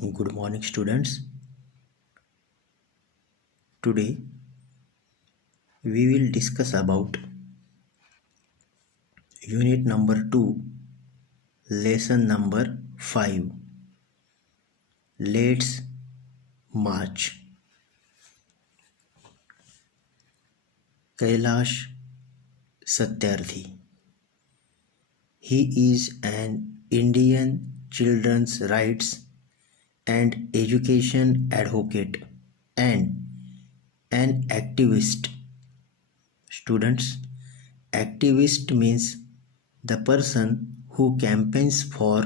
Good morning, students. Today we will discuss about unit number 2, lesson number 5. Let's march. Kailash Satyarthi. He is an Indian children's rights and education advocate and an activist. Students, activist means the person who campaigns for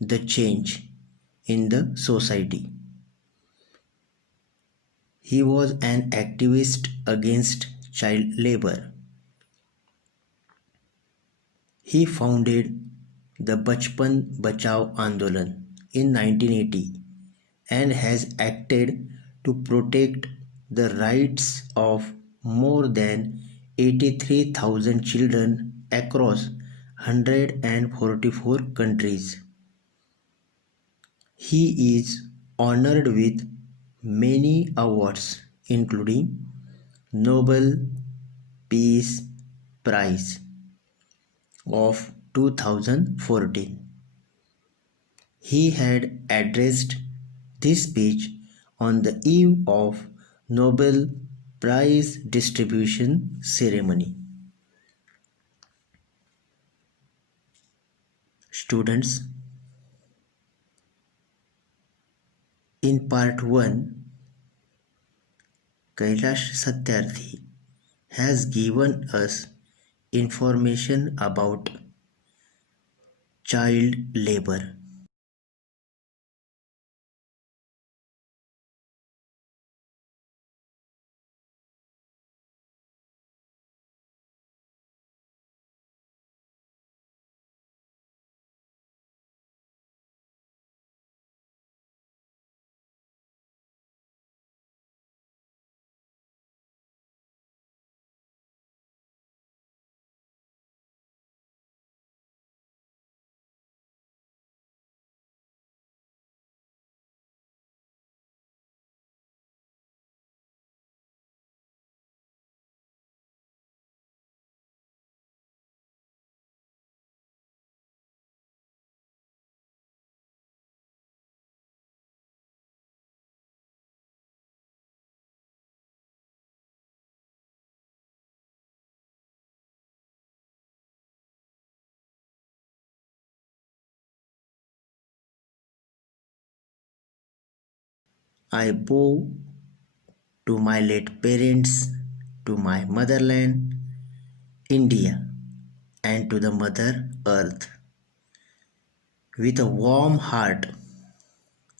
the change in the society. He was an activist against child labor. He founded the Bachpan Bachao Andolan in 1980 and has acted to protect the rights of more than 83,000 children across 144 countries. He is honored with many awards including Nobel Peace Prize of 2014. He had addressed this speech on the eve of Nobel Prize distribution ceremony. Students, in part 1, Kailash Satyarthi has given us information about child labor. I bow to my late parents, to my motherland, India, and to the Mother Earth. With a warm heart,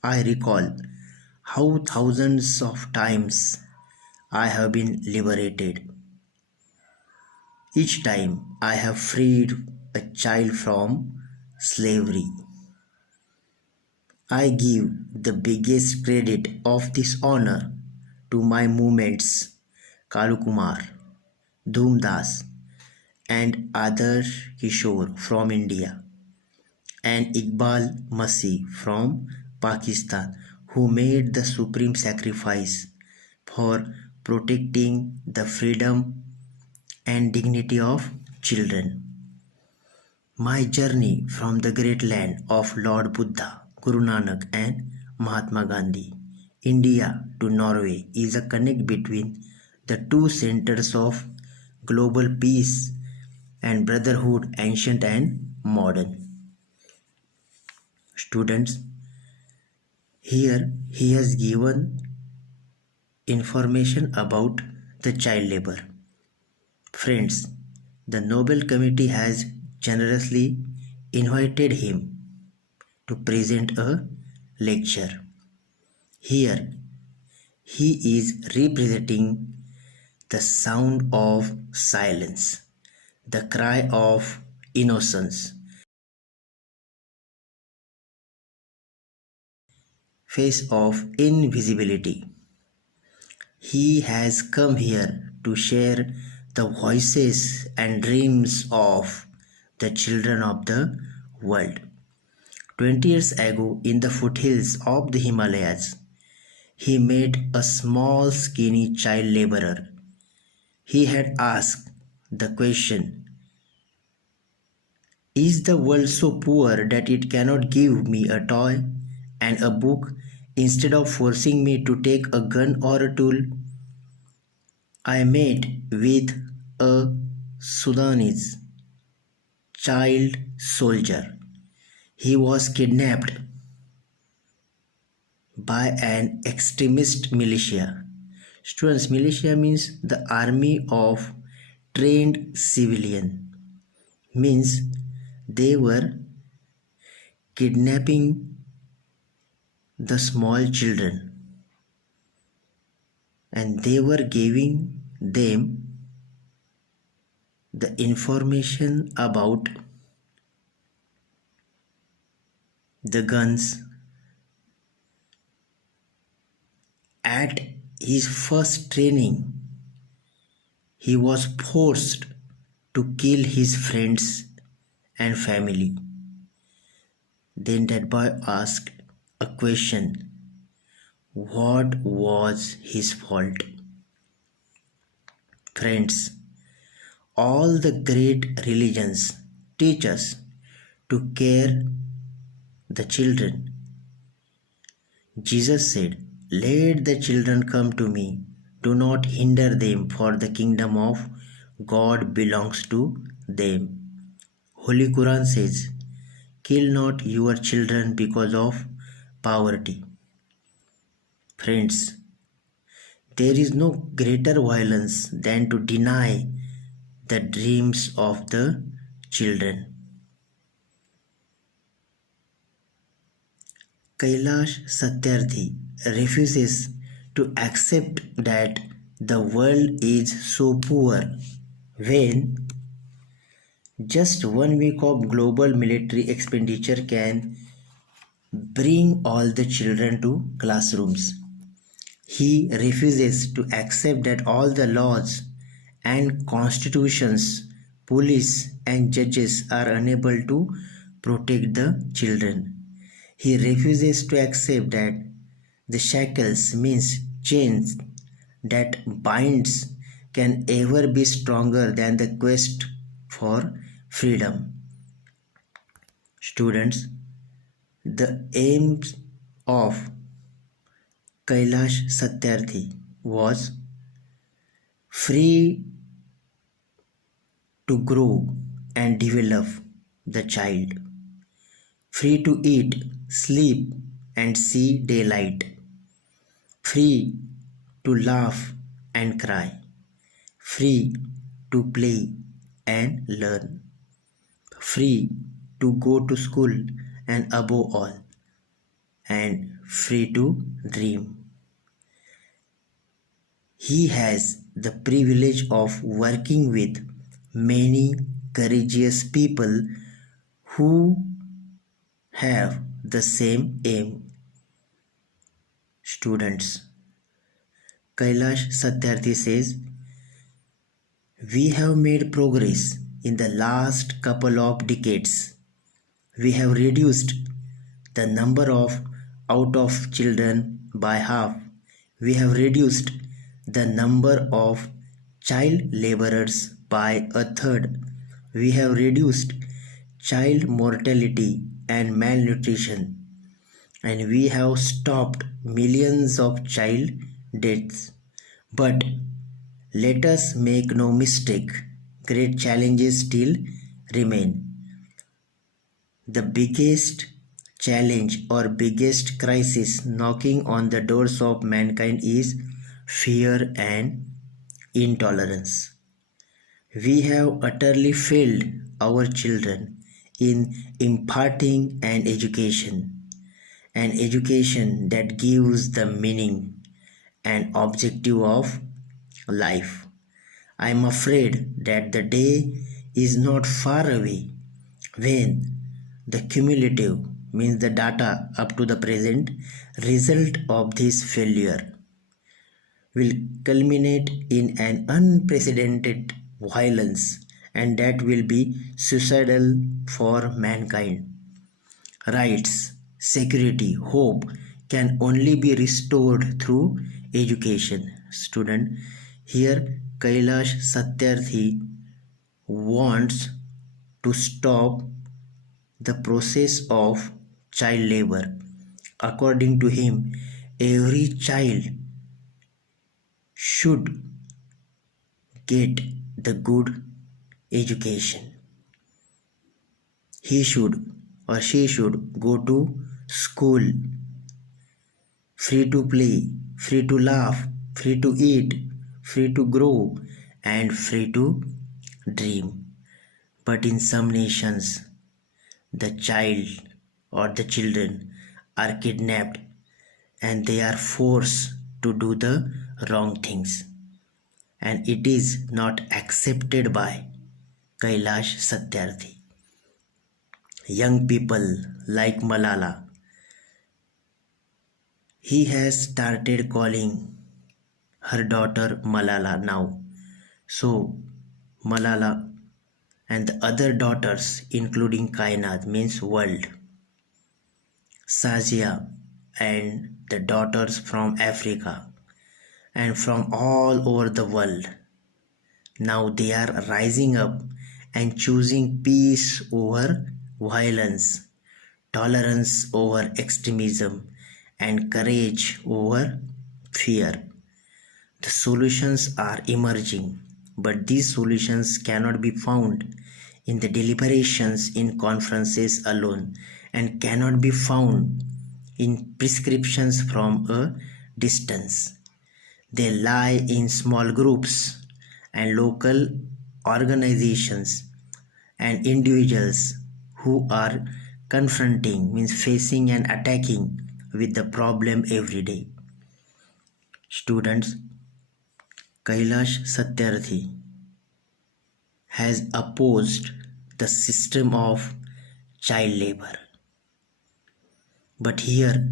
I recall how thousands of times I have been liberated. Each time I have freed a child from slavery. I give the biggest credit of this honor to my movements Kalu Kumar, Dhoom Das, and Adarsh Kishore from India, and Iqbal Masih from Pakistan, who made the supreme sacrifice for protecting the freedom and dignity of children. My journey from the great land of Lord Buddha, Guru Nanak, and Mahatma Gandhi, India to Norway, is a connect between the two centers of global peace and brotherhood, ancient and modern. Students, here he has given information about the child labor. Friends, the Nobel Committee has generously invited him to present a lecture. Here, he is representing the sound of silence, the cry of innocence, face of invisibility. He has come here to share the voices and dreams of the children of the world, 20 years ago, in the foothills of the Himalayas, he met a small, skinny child laborer. He had asked the question, "Is the world so poor that it cannot give me a toy and a book instead of forcing me to take a gun or a tool?" I met with a Sudanese child soldier. He was kidnapped by an extremist militia. Students, militia means the army of trained civilian. Means they were kidnapping the small children and they were giving them the information about the guns. At his first training, he was forced to kill his friends and family. Then that boy asked a question: what was his fault? Friends, all the great religions teach us to care the children. Jesus said, "Let the children come to me. Do not hinder them, for the kingdom of God belongs to them." Holy Quran says, "Kill not your children because of poverty." Friends, there is no greater violence than to deny the dreams of the children. Kailash Satyarthi refuses to accept that the world is so poor when just 1 week of global military expenditure can bring all the children to classrooms. He refuses to accept that all the laws and constitutions, police and judges are unable to protect the children. He refuses to accept that the shackles means chains that binds can ever be stronger than the quest for freedom. Students, the aim of Kailash Satyarthi was free to grow and develop the child, free to eat, sleep and see daylight, free to laugh and cry, free to play and learn, free to go to school and above all, and free to dream. He has the privilege of working with many courageous people who have the same aim. Students, Kailash Satyarthi says, "We have made progress in the last couple of decades. We have reduced the number of out of children by half. We have reduced the number of child laborers by a third. We have reduced child mortality and malnutrition, and we have stopped millions of child deaths. But let us make no mistake, great challenges still remain. The biggest challenge or biggest crisis knocking on the doors of mankind is fear and intolerance. We have utterly failed our children in imparting an education that gives the meaning and objective of life. I am afraid that the day is not far away when the cumulative means the data up to the present result of this failure will culminate in an unprecedented violence, and that will be suicidal for mankind. rights, security, hope can only be restored through education. Student, here Kailash Satyarthi wants to stop the process of child labor. According to him, every child should get the good education. He should or she should go to school, free to play, free to laugh, free to eat, free to grow, and free to dream. But in some nations, the child or the children are kidnapped and they are forced to do the wrong things. And it is not accepted by Kailash Satyarthi. Young people like Malala, he has started calling her daughter Malala now. So Malala and the other daughters including Kainat means world, Sazia and the daughters from Africa and from all over the world, now they are rising up and choosing peace over violence, tolerance over extremism, and courage over fear. The solutions are emerging, but these solutions cannot be found in the deliberations in conferences alone and cannot be found in prescriptions from a distance. They lie in small groups and local organizations and individuals who are confronting, means facing and attacking with the problem every day. Students, Kailash Satyarthi has opposed the system of child labor. But here,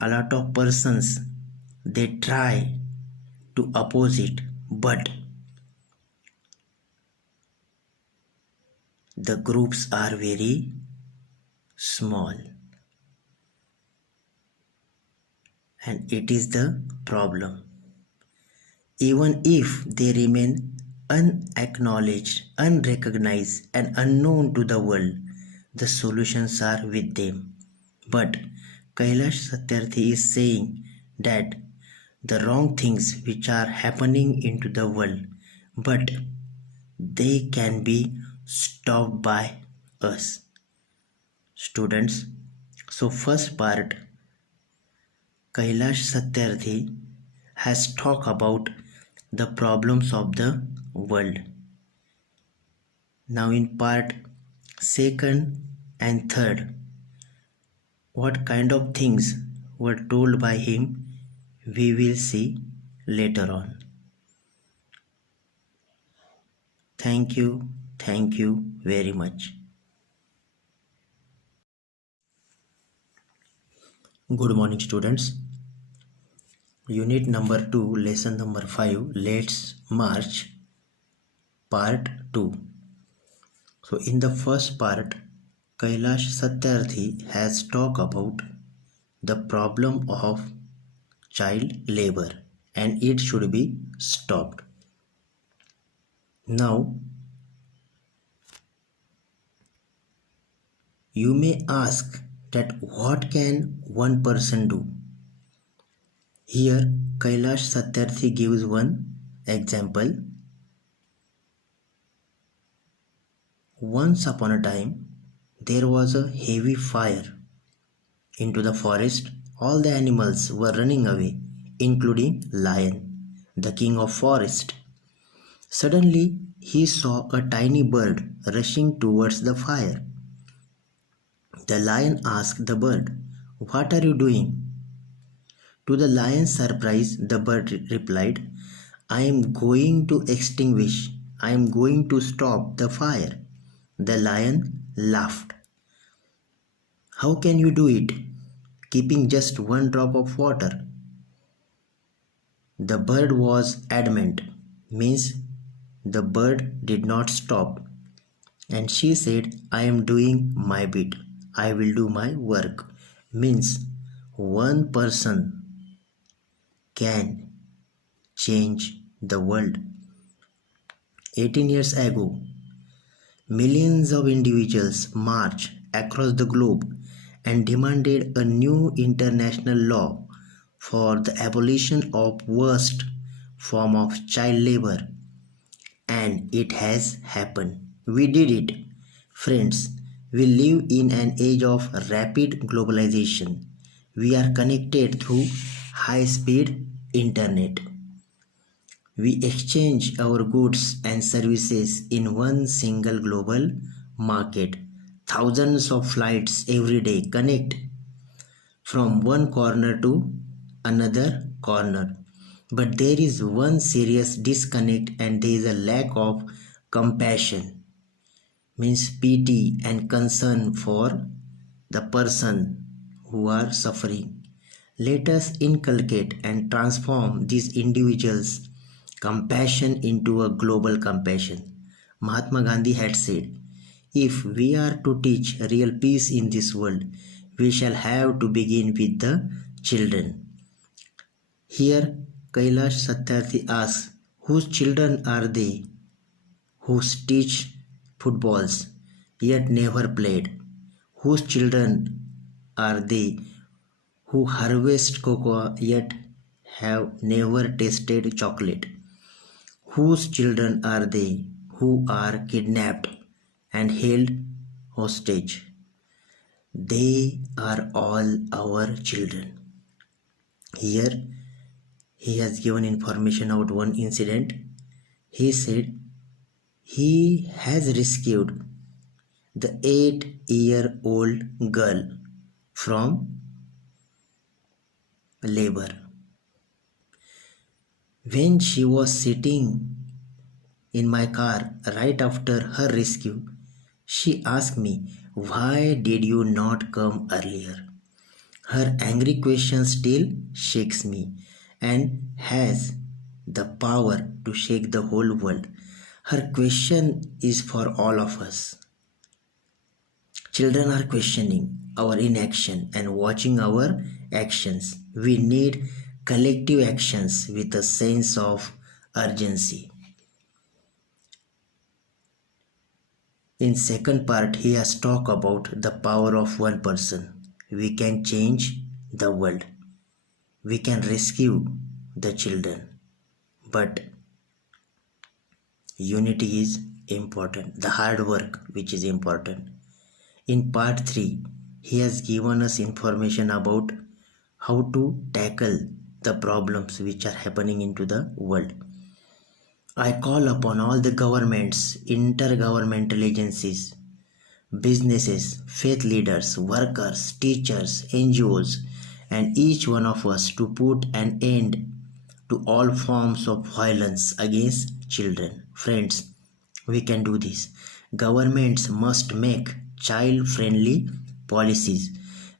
a lot of persons, they try to oppose it, but the groups are very small. And it is the problem. Even if they remain unacknowledged, unrecognized, and unknown to the world, the solutions are with them. But Kailash Satyarthi is saying that the wrong things which are happening into the world, but they can be stopped by us. Students, so first part, Kailash Satyarthi has talked about the problems of the world. Now in part second and third, what kind of things were told by him, we will see later on. Thank you very much. Good morning, students. Unit number 2, lesson number 5, Let's March, part 2. So in the first part, Kailash Satyarthi has talked about the problem of child labor and it should be stopped. Now, you may ask that what can one person do? Here, Kailash Satyarthi gives one example. Once upon a time, there was a heavy fire into the forest. All the animals were running away, including Lion, the king of forest. Suddenly, he saw a tiny bird rushing towards the fire. The lion asked the bird, "What are you doing?" To the lion's surprise, the bird replied, "I am going to extinguish, I am going to stop the fire." The lion laughed. "How can you do it, keeping just one drop of water?" The bird was adamant, means the bird did not stop. And she said, "I am doing my bit. I will do my work. Means one person can change the world. 18 years ago, millions of individuals marched across the globe and demanded a new international law for the abolition of worst form of child labor, and it has happened. We did it. Friends, we live in an age of rapid globalization. We are connected through high speed internet. We exchange our goods and services in one single global market. Thousands of flights every day connect from one corner to another corner. But there is one serious disconnect, and there is a lack of compassion, means pity and concern for the person who are suffering. Let us inculcate and transform these individuals' compassion into a global compassion. Mahatma Gandhi had said, if we are to teach real peace in this world, we shall have to begin with the children. Here, Kailash Satyarthi asks, whose children are they who teach footballs yet never played? Whose children are they who harvest cocoa yet have never tasted chocolate? Whose children are they who are kidnapped and held hostage? They are all our children. Here, he has given information about one incident. He said he has rescued the 8-year-old girl from labor. When she was sitting in my car right after her rescue, she asked me, why did you not come earlier? Her angry question still shakes me and has the power to shake the whole world. Her question is for all of us. Children are questioning our inaction and watching our actions. We need collective actions with a sense of urgency. In second part, he has talked about the power of one person. We can change the world. We can rescue the children. But unity is important. The hard work which is important. In part 3, he has given us information about how to tackle the problems which are happening into the world. I call upon all the governments, intergovernmental agencies, businesses, faith leaders, workers, teachers, NGOs, and each one of us to put an end to all forms of violence against children. Friends, we can do this. Governments must make child-friendly policies.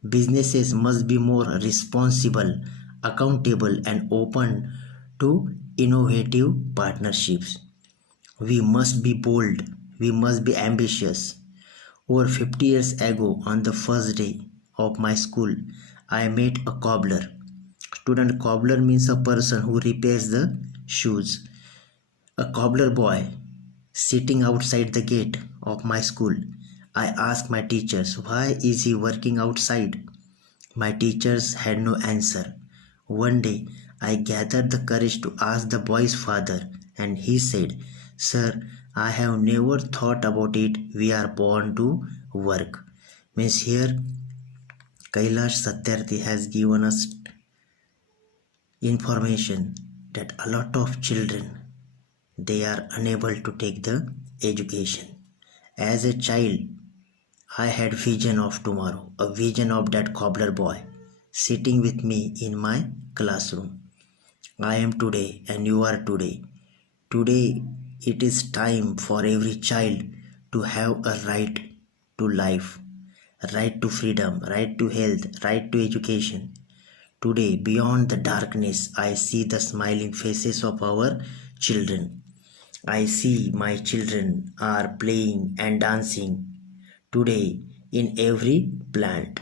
Businesses must be more responsible, accountable, and open to innovative partnerships. We must be bold. We must be ambitious. Over 50 years ago, on the first day of my school, I met a cobbler. Student, cobbler means a person who repairs the shoes. A cobbler boy sitting outside the gate of my school. I asked my teachers, why is he working outside? My teachers had no answer. One day, I gathered the courage to ask the boy's father, and he said, sir, I have never thought about it. We are born to work. Means here, Kailash Satyarthi has given us information that a lot of children, they are unable to take the education. As a child, I had vision of tomorrow, a vision of that cobbler boy sitting with me in my classroom. I am today and you are today. Today it is time for every child to have a right to life, right to freedom, right to health, right to education. Today, beyond the darkness, I see the smiling faces of our children. I see my children are playing and dancing. Today, in every plant,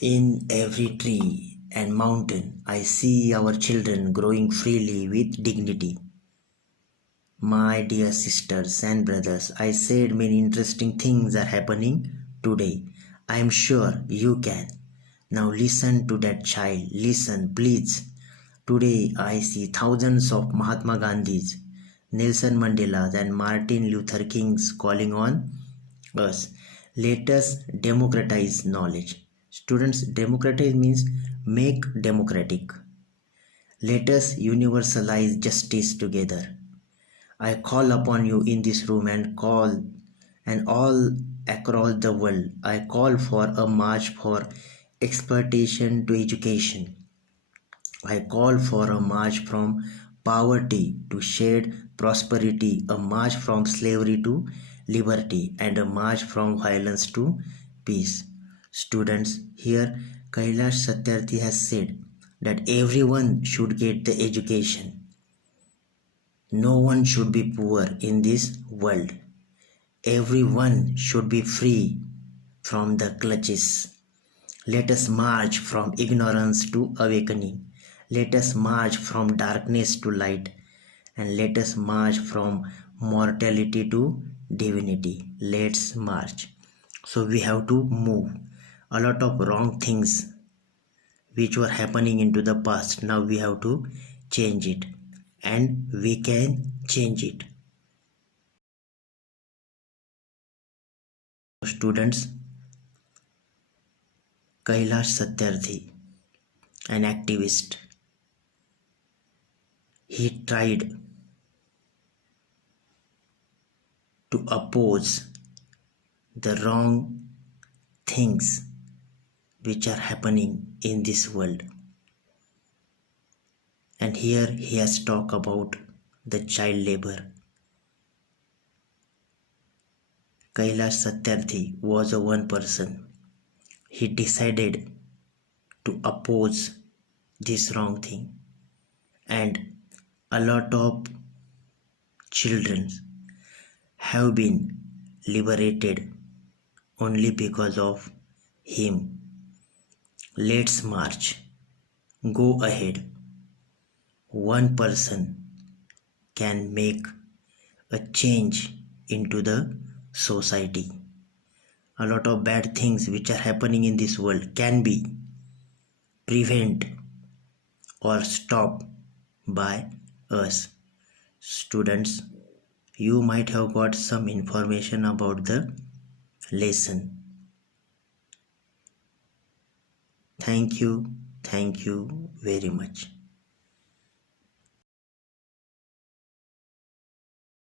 in every tree and mountain. I see our children growing freely with dignity. My dear sisters and brothers, I said many interesting things are happening today. I am sure you can. Now listen to that child. Listen, please. Today I see thousands of Mahatma Gandhis, Nelson Mandelas and Martin Luther Kings calling on us. Let us democratize knowledge. Students, democratize means make democratic. Let us universalize justice together. I call upon you in this room and all across the world. I call for a march for exploitation to education. I call for a march from poverty to shared prosperity, a march from slavery to liberty, and a march from violence to peace. Students, here Kailash Satyarthi has said that everyone should get the education. No one should be poor in this world. Everyone should be free from the clutches. Let us march from ignorance to awakening. Let us march from darkness to light. And let us march from mortality to divinity. Let's march. So we have to move. A lot of wrong things which were happening into the past, now we have to change it. And we can change it. Students, Kailash Satyarthi, an activist, he tried to oppose the wrong things which are happening in this world. And here he has talked about the child labor. Kailash Satyarthi was a one person. He decided to oppose this wrong thing. And a lot of children have been liberated only because of him. Let's march. Go ahead. One person can make a change into the society. A lot of bad things which are happening in this world can be prevented or stopped by us. Students, you might have got some information about the lesson. Thank you very much.